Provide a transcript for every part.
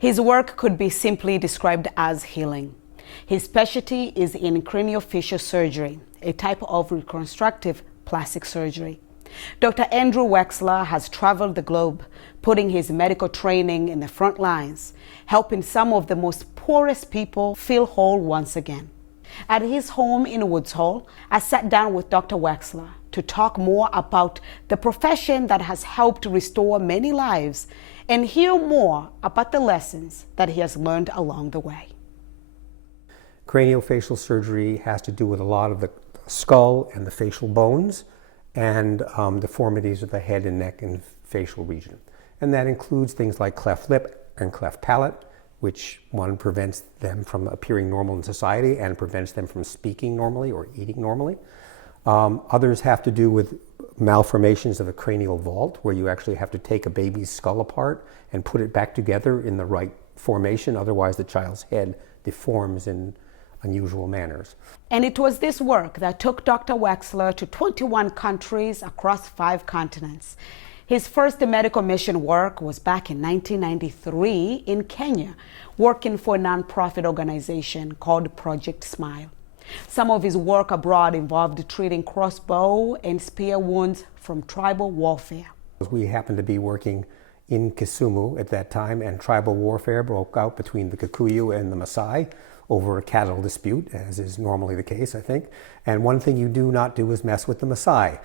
His work could be simply described as healing. His specialty is in craniofacial surgery, a type of reconstructive plastic surgery. Dr. Andrew Wexler has traveled the globe, putting his medical training in the front lines, helping some of the most poorest people feel whole once again. At his home in Woods Hole, I sat down with Dr. Wexler to talk more about the profession that has helped restore many lives and hear more about the lessons that he has learned along the way. Craniofacial surgery has to do with a lot of the skull and the facial bones and deformities of the head and neck and facial region. And that includes things like cleft lip and cleft palate, which one prevents them from appearing normal in society and prevents them from speaking normally or eating normally. Others have to do with malformations of the cranial vault, where you actually have to take a baby's skull apart and put it back together in the right formation, otherwise the child's head deforms in unusual manners. And it was this work that took Dr. Wexler to 21 countries across 5 continents. His first medical mission work was back in 1993 in Kenya, working for a nonprofit organization called Project Smile. Some of his work abroad involved treating crossbow and spear wounds from tribal warfare. We happened to be working in Kisumu at that time, and tribal warfare broke out between the Kikuyu and the Maasai over a cattle dispute, as is normally the case, I think. And one thing you do not do is mess with the Maasai.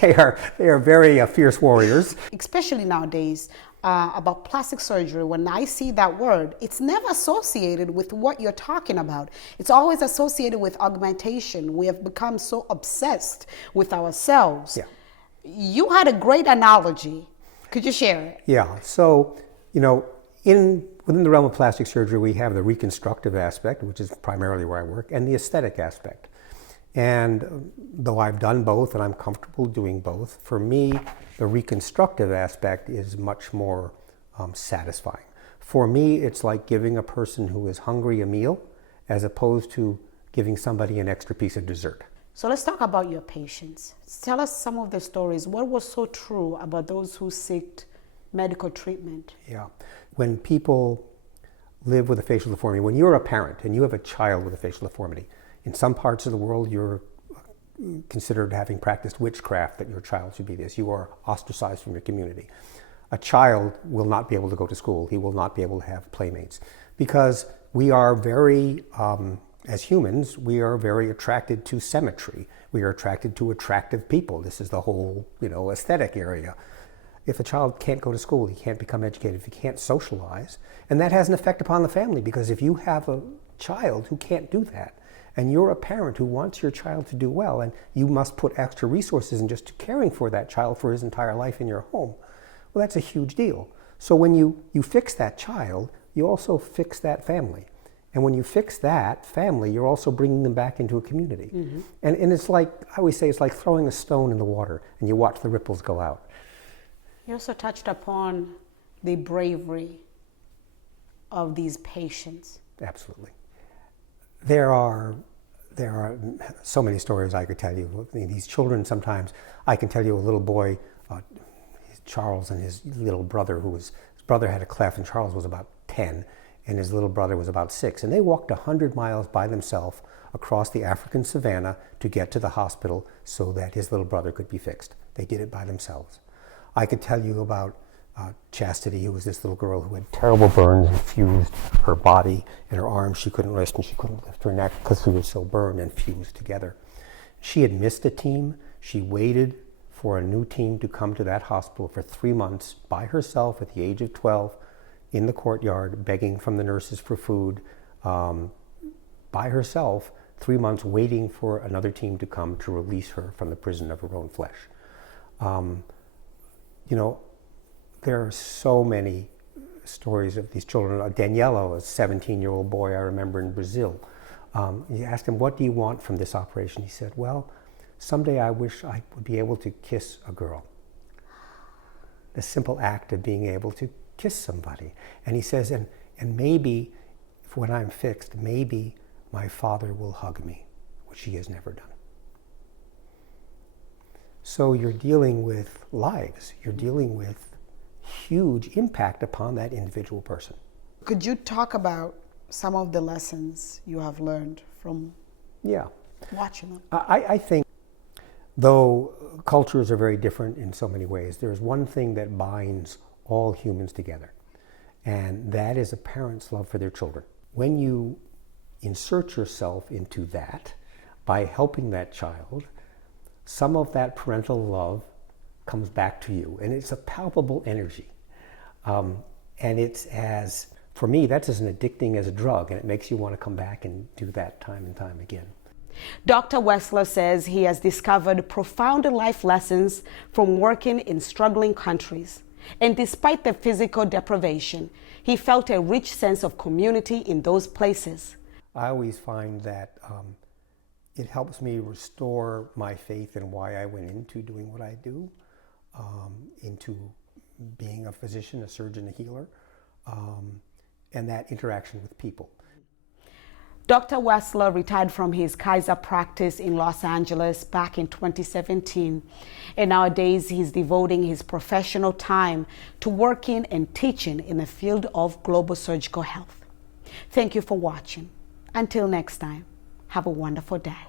they are very fierce warriors. Especially nowadays, about plastic surgery, when I see that word, it's never associated with what you're talking about. It's always associated with augmentation. We have become so obsessed with ourselves. Yeah. You had a great analogy. Could you share it? Yeah, so, within the realm of plastic surgery, we have the reconstructive aspect, which is primarily where I work, and the aesthetic aspect. And though I've done both and I'm comfortable doing both, for me, the reconstructive aspect is much more satisfying. For me, it's like giving a person who is hungry a meal as opposed to giving somebody an extra piece of dessert. So let's talk about your patients. Tell us some of the stories. What was so true about those who sought medical treatment? Yeah. When people live with a facial deformity, when you're a parent and you have a child with a facial deformity, in some parts of the world you're considered having practiced witchcraft that your child should be this. You are ostracized from your community. A child will not be able to go to school. He will not be able to have playmates because we are very, as humans, we are very attracted to symmetry. We are attracted to attractive people. This is the whole, aesthetic area. If a child can't go to school, he can't become educated, if he can't socialize, and that has an effect upon the family, because if you have a child who can't do that, and you're a parent who wants your child to do well, and you must put extra resources in just caring for that child for his entire life in your home, well, that's a huge deal. So when you fix that child, you also fix that family. And when you fix that family, you're also bringing them back into a community. Mm-hmm. And it's like, I always say, it's like throwing a stone in the water, and you watch the ripples go out. You also touched upon the bravery of these patients. Absolutely. There are so many stories I could tell you. I mean, these children, sometimes I can tell you a little boy, Charles, and his little brother, his brother had a cleft, and Charles was about 10, and his little brother was about 6. And they walked 100 miles by themselves across the African savannah to get to the hospital so that his little brother could be fixed. They did it by themselves. I could tell you about Chastity, who was this little girl who had terrible burns and fused her body and her arms. She couldn't rest and she couldn't lift her neck because she was so burned and fused together. She had missed a team. She waited for a new team to come to that hospital for 3 months by herself at the age of 12 in the courtyard, begging from the nurses for food, by herself, 3 months waiting for another team to come to release her from the prison of her own flesh. There are so many stories of these children. Daniello, a 17-year-old boy I remember in Brazil. You asked him, what do you want from this operation? He said, well, someday I wish I would be able to kiss a girl. The simple act of being able to kiss somebody. And he says, and maybe when I'm fixed, maybe my father will hug me, which he has never done. So you're dealing with lives. You're dealing with huge impact upon that individual person. Could you talk about some of the lessons you have learned from watching them? I think, though cultures are very different in so many ways, there's one thing that binds all humans together, and that is a parent's love for their children. When you insert yourself into that by helping that child, some of that parental love comes back to you, and it's a palpable energy. And it's as, for me, that's as addicting as a drug, and it makes you want to come back and do that time and time again. Dr. Wexler says he has discovered profound life lessons from working in struggling countries. And despite the physical deprivation, he felt a rich sense of community in those places. I always find that it helps me restore my faith in why I went into doing what I do, into being a physician, a surgeon, a healer, and that interaction with people. Dr. Wexler retired from his Kaiser practice in Los Angeles back in 2017, and nowadays he's devoting his professional time to working and teaching in the field of global surgical health. Thank you for watching. Until next time, have a wonderful day.